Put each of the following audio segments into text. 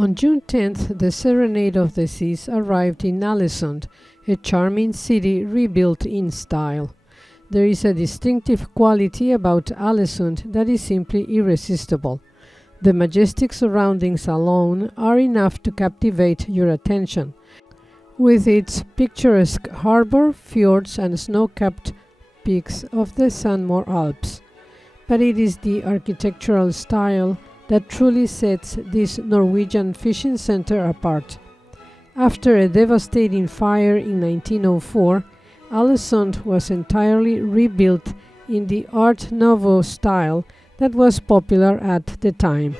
On June 10th, the Serenade of the Seas arrived in Alesund, a charming city rebuilt in style. There is a distinctive quality about Alesund that is simply irresistible. The majestic surroundings alone are enough to captivate your attention. With its picturesque harbor, fjords and snow-capped peaks of the Sunnmore Alps. But it is the architectural style that truly sets this Norwegian fishing center apart. After a devastating fire in 1904, Alesund was entirely rebuilt in the Art Nouveau style that was popular at the time.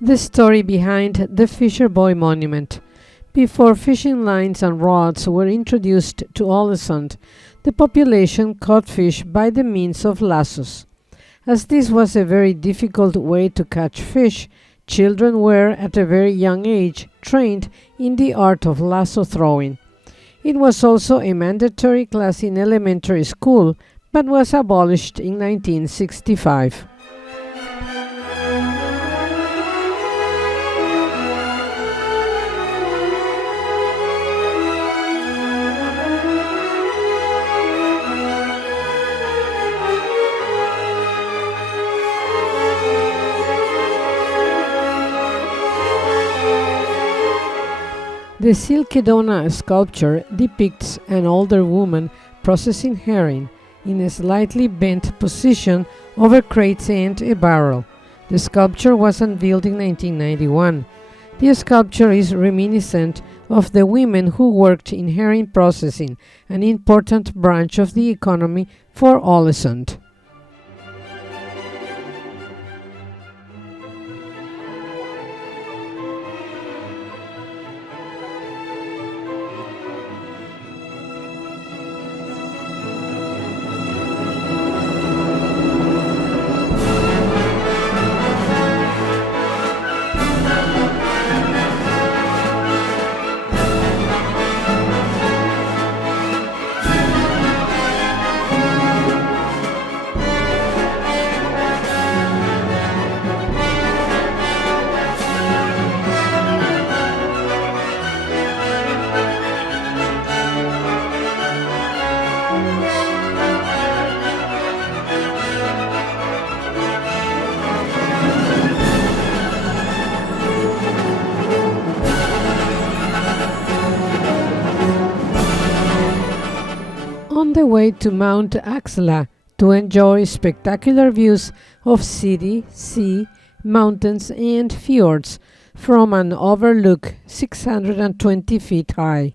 The story behind the Fisher Boy Monument. Before fishing lines and rods were introduced to Alesund, the population caught fish by the means of lassos. As this was a very difficult way to catch fish, children were, at a very young age, trained in the art of lasso throwing. It was also a mandatory class in elementary school, but was abolished in 1965. The Silkedona sculpture depicts an older woman processing herring in a slightly bent position over crates and a barrel. The sculpture was unveiled in 1991. The sculpture is reminiscent of the women who worked in herring processing, an important branch of the economy for Alesund. way to Mount Aksla to enjoy spectacular views of city, sea, mountains and fjords from an overlook 620 feet high.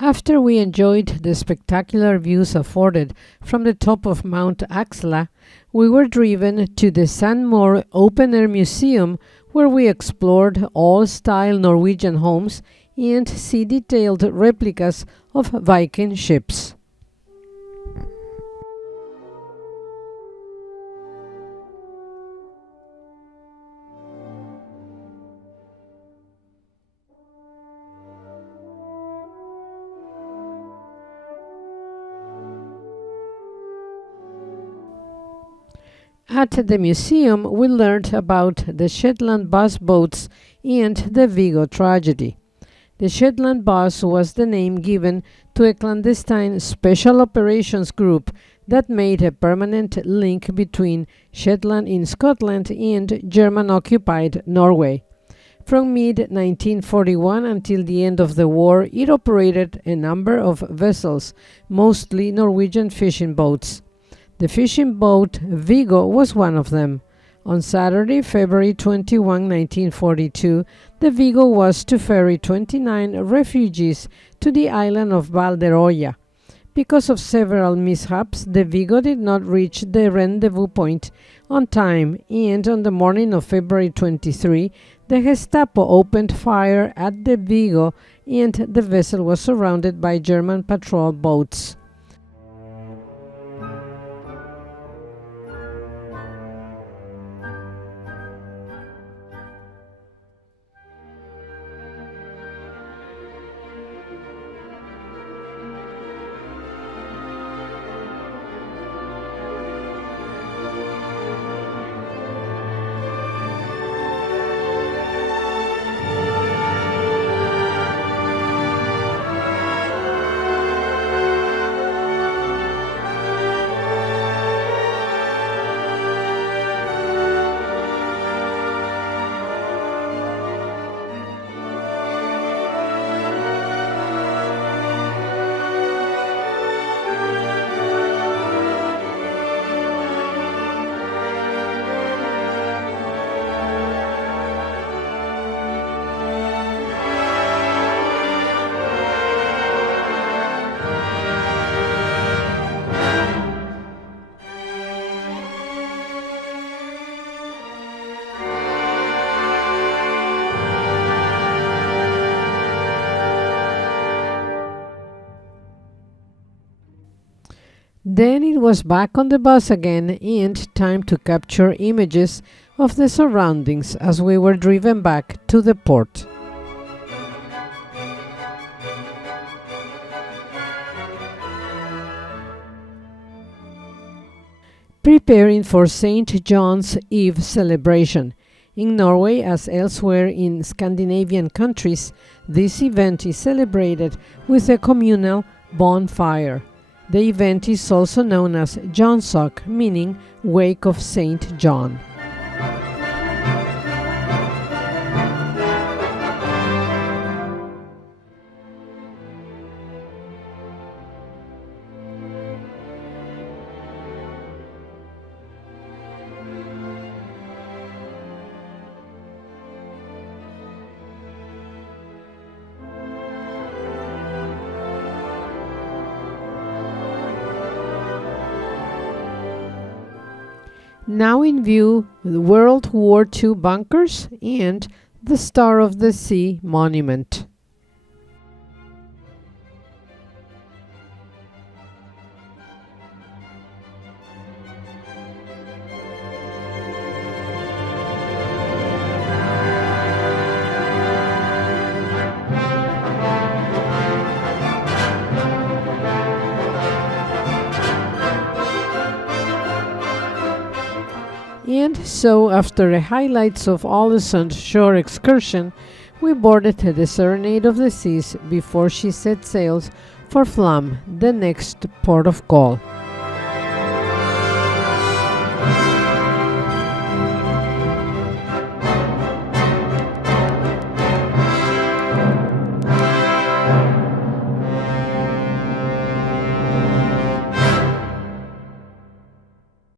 After we enjoyed the spectacular views afforded from the top of Mount Aksla, we were driven to the Sunnmore Open Air Museum, where we explored all-style Norwegian homes and see detailed replicas of Viking ships. At the museum, we learned about the Shetland bus boats and the Vigo tragedy. The Shetland bus was the name given to a clandestine special operations group that made a permanent link between Shetland in Scotland and German-occupied Norway. From mid-1941 until the end of the war, it operated a number of vessels, mostly Norwegian fishing boats. The fishing boat Vigo was one of them. On Saturday, February 21, 1942, the Vigo was to ferry 29 refugees to the island of Valderoya. Because of several mishaps, the Vigo did not reach the rendezvous point on time, and on the morning of February 23, the Gestapo opened fire at the Vigo and the vessel was surrounded by German patrol boats. Then it was back on the bus again and time to capture images of the surroundings as we were driven back to the port. Preparing for St. John's Eve celebration. In Norway, as elsewhere in Scandinavian countries, this event is celebrated with a communal bonfire. The event is also known as Johnsok, meaning Wake of St. John. Now in view, the World War II bunkers and the Star of the Sea monument. And so, after the highlights of Alesund shore excursion, we boarded the Serenade of the Seas before she set sails for Flam, the next port of call.